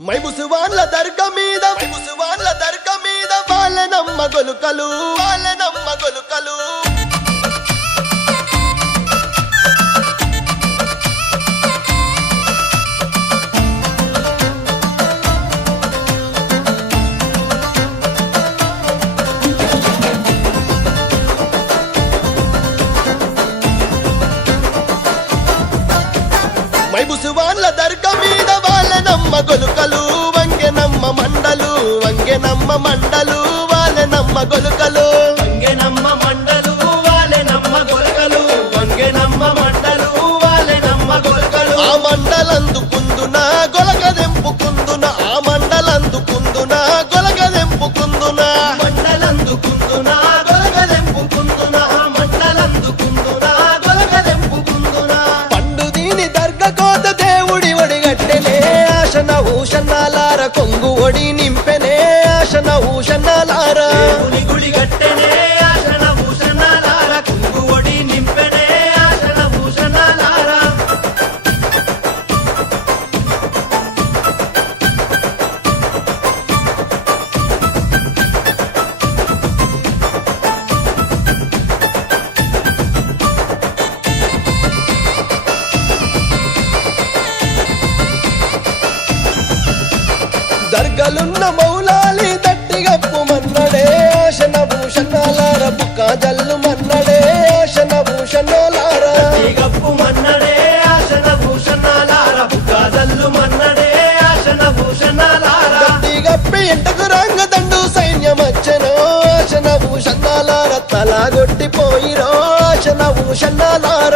మైముసువాన్ల దర్గా మీద వాళ్ళనమ్మ గొలుకలు మైముసువాన్ల దర్గా మీద వాళ్ళనమ్మ గొలుకలు వంగెనమ్మ మండలు వాళ్ళనమ్మ గొలుకలు వంగెనమ్మ మండలు వాలెనమ్మ గొలకలు వంగెనమ్మ మండలు వాలెనమ్మ గొలకలు ఆ మండలందుకుందున గొలగదెంపుకుందున మండలందుకుందున మండలందుకుందున గొలకదెంపుకుందున పండు దీని దర్గ కోత దేవుడి ఒడిగట్టెనే ఆశన ఊషన్నాలార కొంగు ఒడి నింపెనే ఆశన ఊషన్నాలార దేవుని గుడి గట్టెనే ఆశన భూషణాలార కుంగు ఒడి నింపెనే ఆశన భూషణాలార దర్గలున్న మౌలాలి దట్టిగప్పు మన్నడే ఆశన భూషణాలార బుక్క జల్లు మన్నడే ఆశన భూషణాలార గప్పు మన్నడే ఆశన భూషణాలార బుకాజల్లు మన్నడే ఆశన భూషణాలార దట్టిగప్పి ఎంటకు రంగ దండు సైన్యమచ్చనో ఆశన భూషణాలార తలాగొట్టిపోయిరో ఆశన భూషణాలార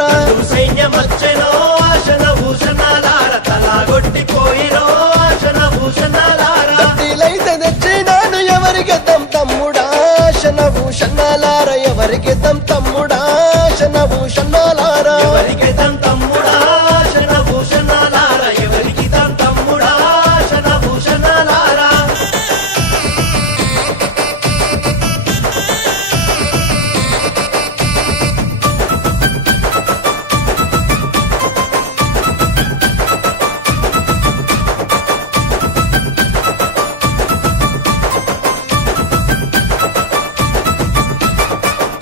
సైన్యమచ్చెనో ఆశన భూషణాలార తలాగొట్టిపోయిరో ఆశన భూషణాలార దట్టిలైతే తెచ్చినాను ఎవరికి తమ్ముడా ఆశన భూషణాలార ఎవరికి తమ్ముడా ఆశన భూషణాలార ఎవరికి తమ్ముడా ఆశన భూషణాలార ఎవరికి తమ్ముడా ఆశన భూషణాలార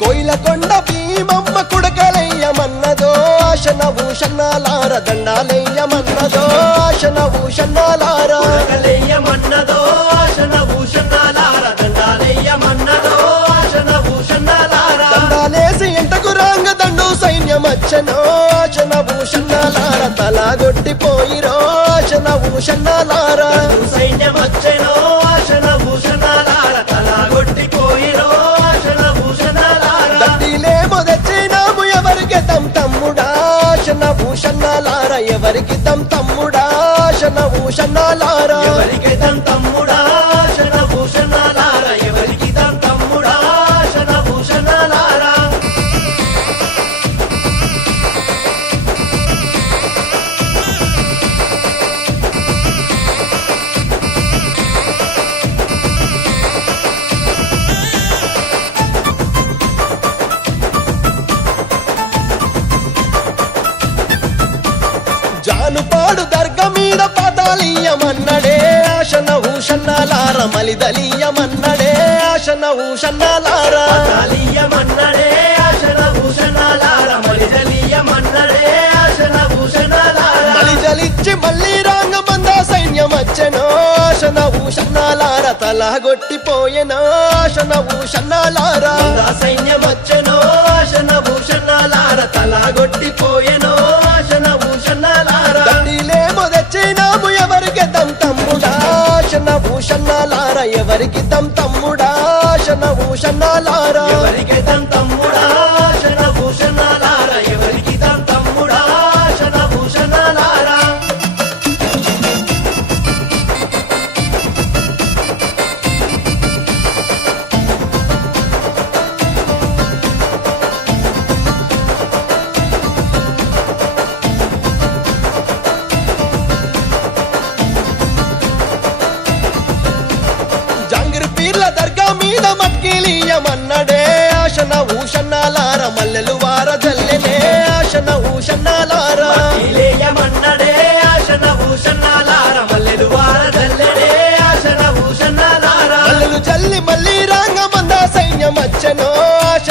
కోయిలకొండ భీమమ్మ కుడకలయ్యమన్నదో ఆశన భూషణాలార దండాలయ్యమన్నదో ఆశన భూషణాలార కలయ్యమన్నదో ఆశన భూషణాలార దండాలయ్యమన్నదో ఆశన భూషణాలార దండాలేసి ఎంటకు రాంగ దండు సైన్యమచ్చనో ఆశన భూషణాలార తలాగొట్టిపోయిరో ఆశన భూషణాలార సైన్యమచ్చెనో ఆశన భూషణాలార తలాగొట్టిపోయిరో ఆశన భూషణాలార దట్టిలేమో తెచ్చినాము ఎవరికి తమ్ముడా ఆశన భూషణాలార ఎవరికి తమ్ముడా ఆశన భూషణాలార ఎవరికి తమ్ముడా ఆశన భూషణాలార ఎవరికి తమ్ముడా ఆశన భూషణాలార జానుపాడు దర్గ మీద పాతాళీయమన్నడే ఆశన ఊషన్నాలార మలిదలీయమన్నడే ఆశన ఊషన్నాలార కాళీయమన్నడే ఆశన భూషణాలార మలిదలీయమన్నడే ఆశన భూషణాలార మలిజలిచ్చి మళ్ళీ రాంగ మంద సైన్యమచ్చనో ఆశన ఊషన్నాలార తలగొట్టిపోయెనో ఆశన ఊషన్నాలార సైన్యమచ్చెనో ఆశన భూషణాలార తలాగొట్టిపోయెనో ఆశన భూషణాలార దట్టిలేమో తెచ్చినాము ఎవరికి తమ్ముడా ఆశన భూషణాలార ఎవరికి తమ్ముడా ఆశన భూషణాలార ఎవరికి తమ్ముడా ఆశన భూషణాలార ఎవరికి తమ్ముడా ఆశన భూషణాలార జాంగిరి పీర్ల దర్గా మీద మట్కిలీయమన్నడే ఆశన ఊషన్నాలార మల్లెలు వార జల్లెనే ఆశన ఊషన్నాలార ఇలేయమన్నడే ఆశన భూషణాలార మల్లెలు వారదల్లె మళ్ళీ రాంగ మంద సైన్యం వచ్చెనో ఆశ